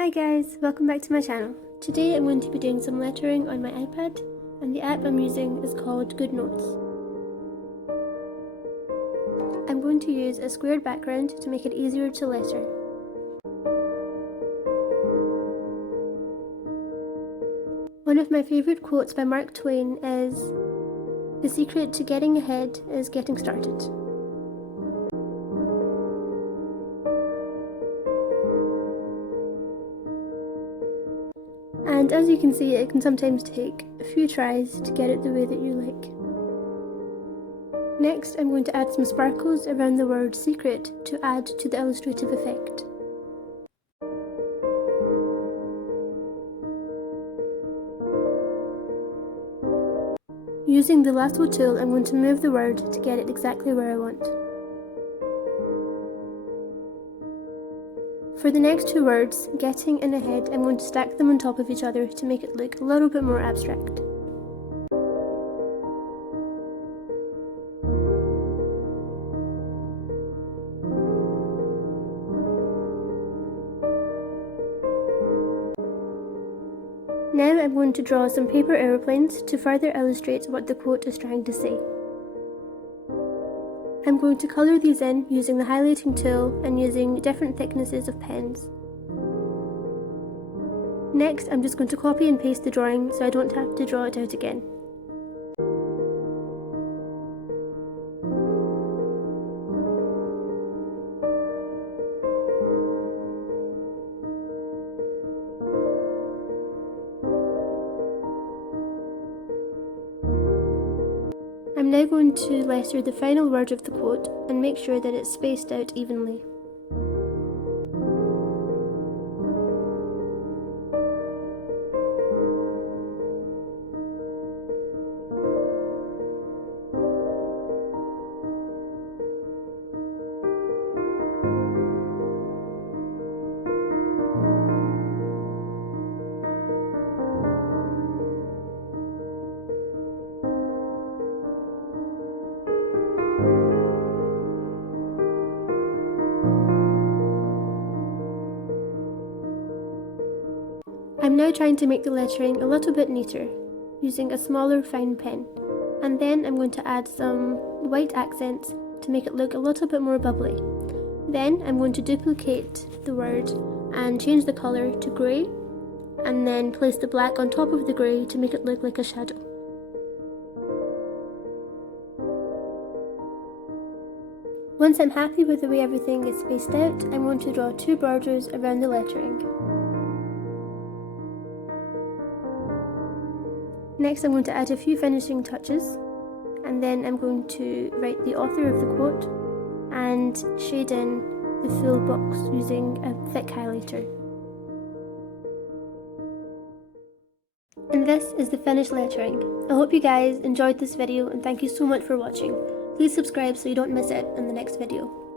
Hi guys, welcome back to my channel. Today I'm going to be doing some lettering on my iPad, and the app I'm using is called GoodNotes. I'm going to use a squared background to make it easier to letter. One of my favourite quotes by Mark Twain is, "The secret to getting ahead is getting started." And as you can see, it can sometimes take a few tries to get it the way that you like. Next, I'm going to add some sparkles around the word secret to add to the illustrative effect. Using the lasso tool, I'm going to move the word to get it exactly where I want. For the next two words, getting and ahead, I'm going to stack them on top of each other to make it look a little bit more abstract. Now I'm going to draw some paper aeroplanes to further illustrate what the quote is trying to say. I'm going to colour these in using the highlighting tool and using different thicknesses of pens. Next, I'm just going to copy and paste the drawing so I don't have to draw it out again. I'm now going to letter the final word of the quote and make sure that it's spaced out evenly. I'm now trying to make the lettering a little bit neater, using a smaller fine pen, and then I'm going to add some white accents to make it look a little bit more bubbly. Then I'm going to duplicate the word and change the colour to grey, and then place the black on top of the grey to make it look like a shadow. Once I'm happy with the way everything is spaced out, I'm going to draw two borders around the lettering. Next, I'm going to add a few finishing touches, and then I'm going to write the author of the quote and shade in the full box using a thick highlighter. And this is the finished lettering. I hope you guys enjoyed this video, and thank you so much for watching. Please subscribe so you don't miss it in the next video.